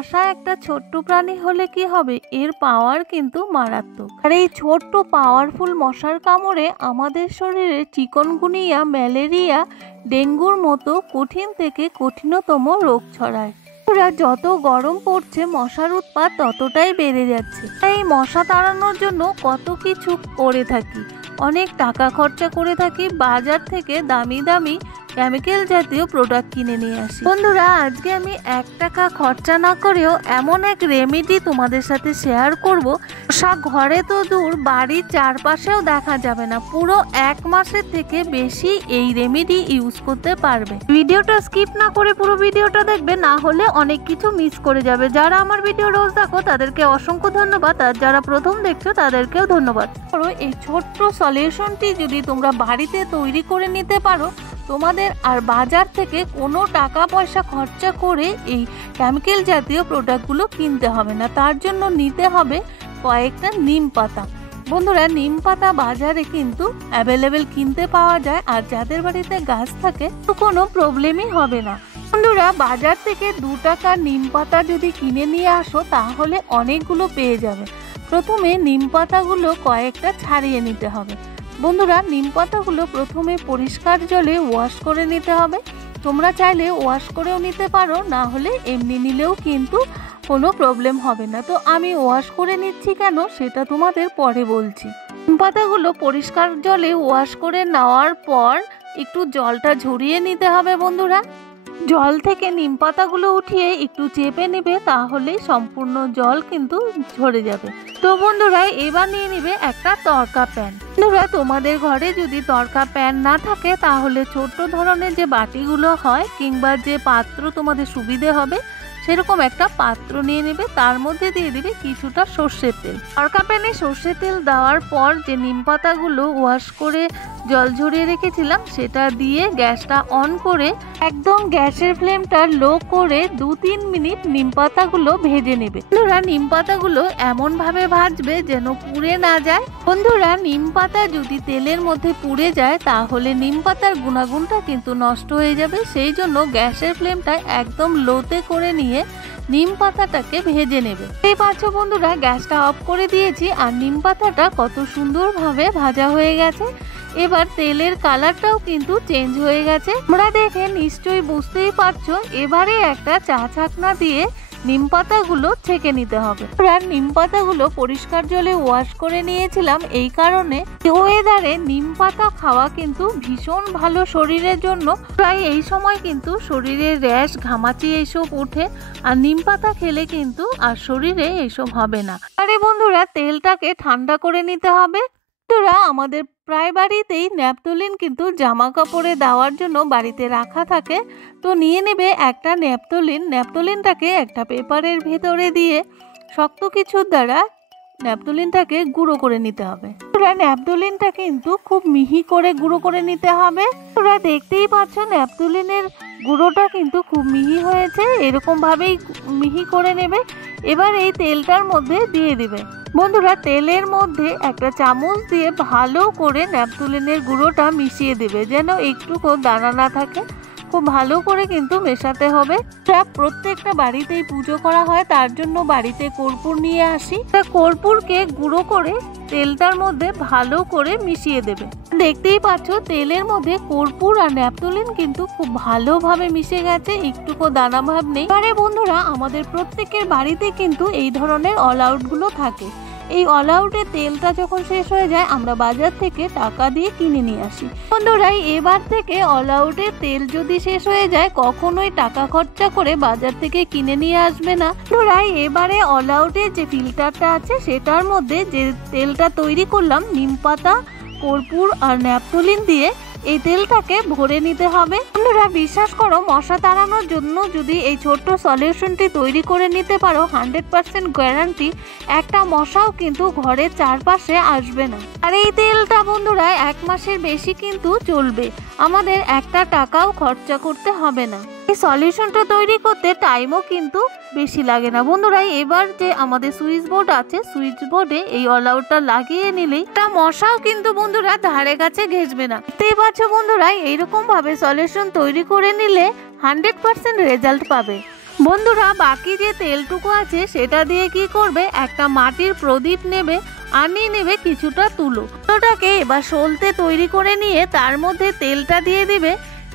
মশা একটা ছোট্ট প্রাণী হলে কি হবে, এর পাওয়ার কিন্তু মারাত্মক। আর এই ছোট্ট পাওয়ারফুল মশার কামড়ে আমাদের শরীরে চিকনগুনিয়া, ম্যালেরিয়া, ডেঙ্গুর মতো কঠিন থেকে কঠিনতম রোগ ছড়ায়। যত গরম পড়ছে মশার উৎপাত ততটাই বেড়ে যাচ্ছে। এই মশা তাড়ানোর জন্য কত কিছু করে থাকি, অনেক টাকা খরচা করে থাকি, বাজার থেকে দামি দামি কেমিক্যাল জাতীয় প্রোডাক্ট কিনে নিয়ে আসি। বন্ধুরা, আজকে আমি 1 টাকা খরচা না করেও এমন এক রেমেডি তোমাদের সাথে শেয়ার করব, মশা ঘরে তো দূর, বাড়ির চারপাশেও দেখা যাবে না। পুরো 1 মাসের থেকে বেশি এই রেমেডি ইউজ করতে পারবে। ভিডিওটা স্কিপ না করে পুরো ভিডিওটা দেখবে, না হলে অনেক কিছু মিস করে যাবে। যারা আমার ভিডিও রোজ দেখো তাদেরকে অসংখ্য ধন্যবাদ, আর যারা প্রথম দেখছো তাদেরকেও ধন্যবাদ। এই ছোট্ট সলিউশনটি যদি তোমরা বাড়িতে তৈরি করে নিতে পারো, তোমাদের আর বাজার থেকে কোনো টাকা পয়সা খরচা করে এই কেমিক্যাল জাতীয় প্রোডাক্টগুলো কিনতে হবে না। তার জন্য নিতে হবে কয়েকটা নিম পাতা। বন্ধুরা, নিম পাতা বাজারে কিন্তু অ্যাভেলেবেল কিনতে পাওয়া যায়, আর যাদের বাড়িতে গাছ থাকে তো কোনো প্রবলেমই হবে না। বন্ধুরা, বাজার থেকে 2 টাকা নিম পাতা যদি কিনে নিয়ে আসো তাহলে অনেকগুলো পেয়ে যাবে। প্রথমে নিম পাতাগুলো কয়েকটা ছাড়িয়ে নিতে হবে। বন্ধুরা, নিম পাতাগুলো প্রথমে পরিষ্কার জলে ওয়াশ করে নিতে হবে। তোমরা চাইলে ওয়াশ করেও নিতে পারো, না হলে এমনি নিলেও কিন্তু কোনো প্রবলেম হবে না। তো আমি ওয়াশ করে নিচ্ছি কেন সেটা তোমাদের পরে বলছি। নিম পাতাগুলো পরিষ্কার জলে ওয়াশ করে নেওয়ার পর একটু জলটা ঝরিয়ে নিতে হবে। বন্ধুরা, জল থেকে নিম পাতাগুলো উঠিয়ে একটু চেপে নেবে, তাহলেই সম্পূর্ণ জল কিন্তু ঝরে যাবে। তো বন্ধুরা, এবার নিয়ে নেবে একটা তড়কা প্যান। বন্ধুরা, তোমাদের ঘরে যদি তড়কা প্যান না থাকে তাহলে ছোট্ট ধরনের যে বাটিগুলো হয় কিংবা যে পাত্র তোমাদের সুবিধে হবে সেরকম একটা পাত্র নিয়ে নেবে, তার মধ্যে দিয়ে দিবে কিছুটা সর্ষের তেল। তড়কা প্যানে সর্ষের তেল দেওয়ার পর যে নিম পাতাগুলো ওয়াশ করে জল ঝরিয়ে রেখেছিলাম সেটা দিয়ে গ্যাসটা অন করে একদম গ্যাসের ফ্লেমটা লো করে 2-3 মিনিট নিম পাতাগুলো ভেজে নেবে। বন্ধুরা, নিম পাতাগুলো এমন ভাবে ভাজবে যেন পুড়ে না যায়। বন্ধুরা, নিম পাতা যদি তেলের মধ্যে পুড়ে যায় তাহলে নিম পাতার গুণাগুণটা কিন্তু নষ্ট হয়ে যাবে। সেই জন্য গ্যাসের ফ্লেমটা একদম লোতে করে নিয়ে নিম পাতাটাকে ভেজে নেবে। এই পাচ্ছ বন্ধুরা, গ্যাসটা অফ করে দিয়েছি আর নিম পাতাটা কত সুন্দরভাবে ভাজা হয়ে গেছে। এবার তেলের কালারটাও কিন্তু চেঞ্জ হয়ে গেছে, তোমরা দেখে নিশ্চয়ই বুঝতেই পারছো। এবারে একটা চা ছাঁকনা দিয়ে নিম পাতাগুলো ছেঁকে নিতে হবে। আর নিম পাতাগুলো পরিষ্কার জলে ওয়াশ করে নিয়েছিলাম, এই কারণে ওয়েদারে নিম পাতা খাওয়া কিন্তু ভীষণ ভালো শরীরের জন্য। প্রায় এই সময় কিন্তু শরীরে র্যাশ, ঘামাচি এইসব ওঠে, আর নিম পাতা খেলে কিন্তু আর শরীরে এইসব হবে না। আরে বন্ধুরা, তেলটাকে ঠান্ডা করে নিতে হবে। বন্ধুরা, আমাদের প্রায় বাড়িতেই ন্যাপথলিন কিন্তু জামা কাপড়ে দেওয়ার জন্য বাড়িতে রাখা থাকে। তো নিয়ে নেবে একটা ন্যাপথলিন। ন্যাপথলিনটাকে একটা পেপারের ভেতরে দিয়ে শক্ত কিছুর দ্বারা ন্যাপথলিনটাকে গুঁড়ো করে নিতে হবে। তোমরা ন্যাপথলিনটা কিন্তু খুব মিহি করে গুঁড়ো করে নিতে হবে। তোমরা দেখতেই পাচ্ছ ন্যাপথলিনের গুঁড়োটা কিন্তু খুব মিহি হয়েছে, এরকম ভাবেই মিহি করে নেবে। এবার এই তেলটার মধ্যে দিয়ে দিবে। বন্ধুরা, তেলের মধ্যে একটা চামচ দিয়ে ভালো করে ন্যাপথলিনের গুঁড়োটা মিশিয়ে দেবে, যেন একটুকু দানা না থাকে। খুব ভালো করে কিন্তু মেশাতে হবে। প্রত্যেকটা বাড়িতেই পুজো করা হয়, তার জন্য বাড়িতে কর্পূর নিয়ে আসি। কর্পূরকে গুঁড়ো করে তেলটার মধ্যে ভালো করে মিশিয়ে দেবে। দেখতেই পাচ্ছ তেলের মধ্যে কর্পূর আর ন্যাপথলিন কিন্তু খুব ভালোভাবে মিশে গেছে, একটুকু দানা ভাব নেই। আরে বন্ধুরা, আমাদের প্রত্যেকের বাড়িতে কিন্তু এই ধরনের অল আউট গুলো থাকে। এই অল আউটের তেলটা যখন শেষ হয়ে যায় আমরা বাজার থেকে টাকা দিয়ে কিনে নিয়ে আসি। বন্ধুরা, এবার থেকে অল আউটের তেল যদি শেষ হয়ে যায় কখনোই টাকা খরচা করে বাজার থেকে কিনে নিয়ে আসবে না। বন্ধুরা, এবারে অল আউটের যে ফিল্টারটা আছে সেটার মধ্যে যে তেলটা তৈরি করলাম নিম পাতা, কর্পূর আর ন্যাপথলিন দিয়ে, এই তেলটাকে ভরে নিতে হবে। বন্ধুরা, বিশ্বাস করো, মশা তাড়ানোর জন্য যদি এই ছোট্ট সলিউশনটি তৈরি করে নিতে পারো 100% গ্যারান্টি একটা মশাও কিন্তু ঘরের চারপাশে আসবে না। আর এই তেলটা বন্ধুরা 1 মাসের বেশি কিন্তু চলবে, আমাদের একটা টাকাও খরচা করতে হবে না। এই সলিউশনটা তৈরি করতে টাইমও কিন্তু বেশি লাগে না। বন্ধুরা, এবার যে আমাদের সুইচ বোর্ড আছে, সুইচ বোর্ডে এই অল আউটটা লাগিয়ে নিলেই তা মশাও কিন্তু বন্ধুরা ধারে কাছে ঘেঁষবে না। দেখতেই পাচ্ছ বন্ধুরা, এইরকম ভাবে সলিউশন তৈরি করে নিলে 100% রেজাল্ট পাবে। বন্ধুরা বাকি যে তেলটুকু আছে সেটা দিয়ে কি করবে, একটা মাটির প্রদীপ নেবে আর নিয়ে নেবে কিছুটা তুলো। তুলোটাকে এবার সলতে তৈরি করে নিয়ে তার মধ্যে তেলটা দিয়ে দিবে।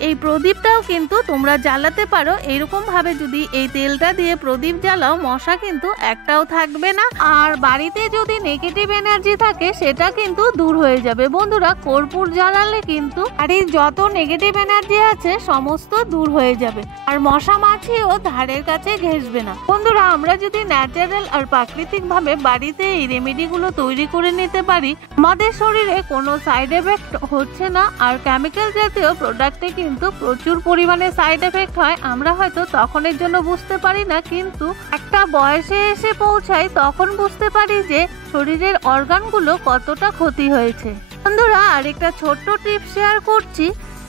এই প্রদীপটাও কিন্তু তোমরা জ্বালাতে পারো, এরকম ভাবে যদি এই তেলটা দিয়ে প্রদীপ জ্বালাও মশা কিন্তু একটাও থাকবে না, আর বাড়িতে যদি নেগেটিভ এনার্জি থাকে সেটা কিন্তু দূর হয়ে যাবে। বন্ধুরা কর্পূর জ্বালালে কিন্তু বাড়ির যত নেগেটিভ এনার্জি আছে সমস্ত দূর হয়ে যাবে, আর মশা মাছিও ধারের কাছে ঘেঁষবে না। বন্ধুরা আমরা যদি ন্যাচারাল আর প্রাকৃতিক ভাবে বাড়িতে এই রেমেডিগুলো তৈরি করে নিতে পারি, আমাদের শরীরে কোনো সাইড এফেক্ট হচ্ছে না। আর কেমিক্যাল জাতীয় প্রোডাক্টে কিন্তু প্রচুর পরিমাণে সাইড এফেক্ট হয়, আমরা হয়তো তখনের জন্য বুঝতে পারি না, কিন্তু একটা বয়সে এসে পৌঁছায় তখন বুঝতে পারি যে শরীরের অর্গানগুলো কতটা ক্ষতি হয়েছে। বন্ধুরা আরেকটা ছোট্ট টিপস শেয়ার করছি,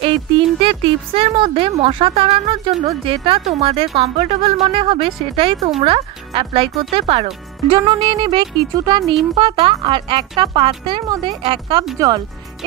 এই 3টে টিপসের মধ্যে মশা তাড়ানোর জন্য যেটা তোমাদের কমফোর্টেবল মনে হবে সেটাই তোমরা অ্যাপ্লাই করতে পারো। জন্য নিয়ে নেবে কিছুটা নিম পাতা আর একটা পাত্রের মধ্যে 1 কাপ জল।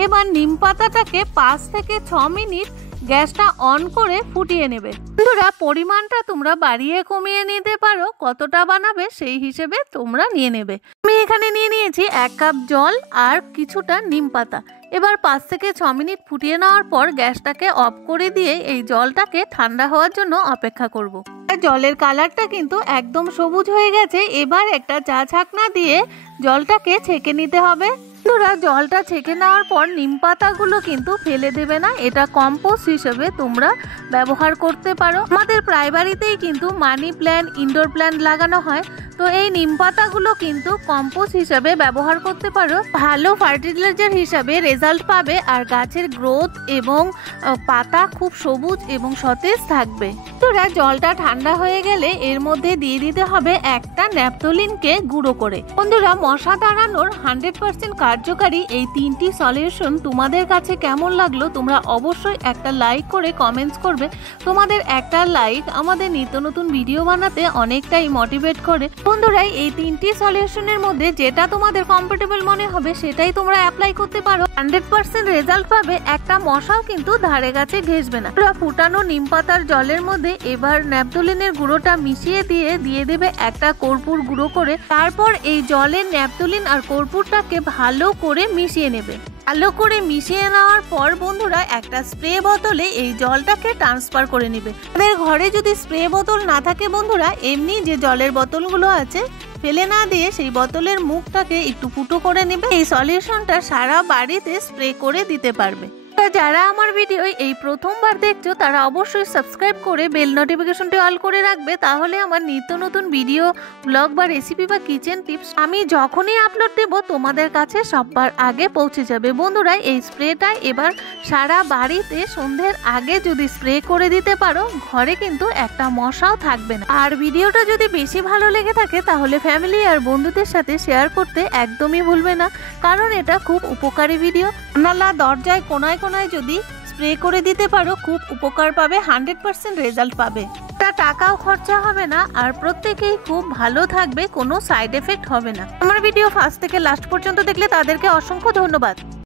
এবার নিম পাতাটাকে 5 থেকে 6 মিনিট গ্যাসটা অন করে ফুটিয়ে নেবে। বন্ধুরা পরিমাণটা তোমরা বাড়িয়ে কমিয়ে নিতে পারো, কতটা বানাবে সেই হিসেবে তোমরা নিয়ে নেবে। আমি এখানে নিয়ে নিয়েছি 1 কাপ জল আর কিছুটা নিম পাতা। এবার 5 থেকে 6 মিনিট ফুটিয়ে নেওয়ার পর গ্যাসটাকে অফ করে দিয়ে এই জলটাকে ঠান্ডা হওয়ার জন্য অপেক্ষা করব। জলের কালারটা কিন্তু একদম সবুজ হয়ে গেছে। এবার একটা চা ছাঁকনা দিয়ে জলটাকে ছেঁকে নিতে হবে। বন্ধুরা জলটা ছেঁকে নেওয়ার পর নিম পাতাগুলো কিন্তু ফেলে দেবে না, এটা কম্পোস্ট হিসেবে তোমরা ব্যবহার করতে পারো। আমাদের প্রায় বাড়িতেই কিন্তু মানি প্ল্যান্ট, ইনডোর প্ল্যান্ট লাগানো হয়, তো এই নিম পাতাগুলো কিন্তু কম্পোস্ট হিসেবে ব্যবহার করতে পারো। ভালো ফার্টিলাইজার হিসাবে রেজাল্ট পাবে, আর গাছের গ্রোথ এবং পাতা খুব সবুজ এবং সতেজ থাকবে। তোরা জলটা ঠান্ডা হয়ে গেলে এর মধ্যে দিয়ে দিতে হবে একটা ন্যাপথলিনকে গুঁড়ো করে। বন্ধুরা মশা তাড়ানোর 100% কার্যকারী এই 3টি সলিউশন তোমাদের কাছে কেমন লাগলো তোমরা অবশ্যই একটা লাইক করে কমেন্টস করবে। তোমাদের একটা লাইক আমাদের নিত্য নতুন ভিডিও বানাতে অনেকটাই মোটিভেট করে। বন্ধুরা এই 3টি সলিউশনের মধ্যে যেটা তোমাদের কমফোর্টেবল মনে হবে সেটাই তোমরা অ্যাপ্লাই করতে পারো, 100% রেজাল্ট পাবে, একটা মশাও কিন্তু ধারে কাছে ঘেঁষবে না। ফুটানো নিম পাতার জলের মধ্যে এবার ন্যাপথলিনের গুঁড়োটা মিশিয়ে দিয়ে দেবে একটা কর্পূর গুঁড়ো করে। তারপর এই জলে ন্যাপথলিন আর কর্পূরটাকে ভালো করে মিশিয়ে নেবে। ভালো করে মিশিয়ে নেওয়ার পর বন্ধুরা একটা স্প্রে বোতলে এই জলটাকে ট্রান্সফার করে নেবে। আমাদের ঘরে যদি স্প্রে বোতল না থাকে বন্ধুরা এমনি যে জলের বোতলগুলো আছে ফেলে না দিয়ে সেই বোতলের মুখটাকে একটু ফুটো করে নেবে। এই সলিউশনটা সারা বাড়িতে স্প্রে করে দিতে পারবে। যারা আমার ভিডিও এই প্রথমবার দেখছো তারা অবশ্যই সাবস্ক্রাইব করে বেল নোটিফিকেশনটি অল করে রাখবে, তাহলে আমার নিত্য নতুন ভিডিও, ব্লগ বা রেসিপি বা কিচেন টিপস আমি যখনই আপলোড দেব তোমাদের কাছে সবার আগে পৌঁছে যাবে। বন্ধুরা এই স্প্রেটা এবার সারা বাড়িতে সন্ধ্যের আগে যদি স্প্রে করে দিতে পারো ঘরে কিন্তু একটা মশাও থাকবে না। আর ভিডিওটা যদি বেশি ভালো লেগে থাকে তাহলে ফ্যামিলি আর বন্ধুদের সাথে শেয়ার করতে একদমই ভুলবে না, কারণ এটা খুব উপকারী ভিডিও। জানালা দরজায় কোনায় যদি স্প্রে করে দিতে পারো খুব উপকার পাবে, 100% রেজাল্ট পাবে। টাকাও খরচা হবে না আর প্রত্যেকেই খুব ভালো থাকবে, কোনো সাইড এফেক্ট হবে না। আমার ভিডিও ফার্স্ট থেকে লাস্ট পর্যন্ত দেখলে তাদেরকে অসংখ্য ধন্যবাদ।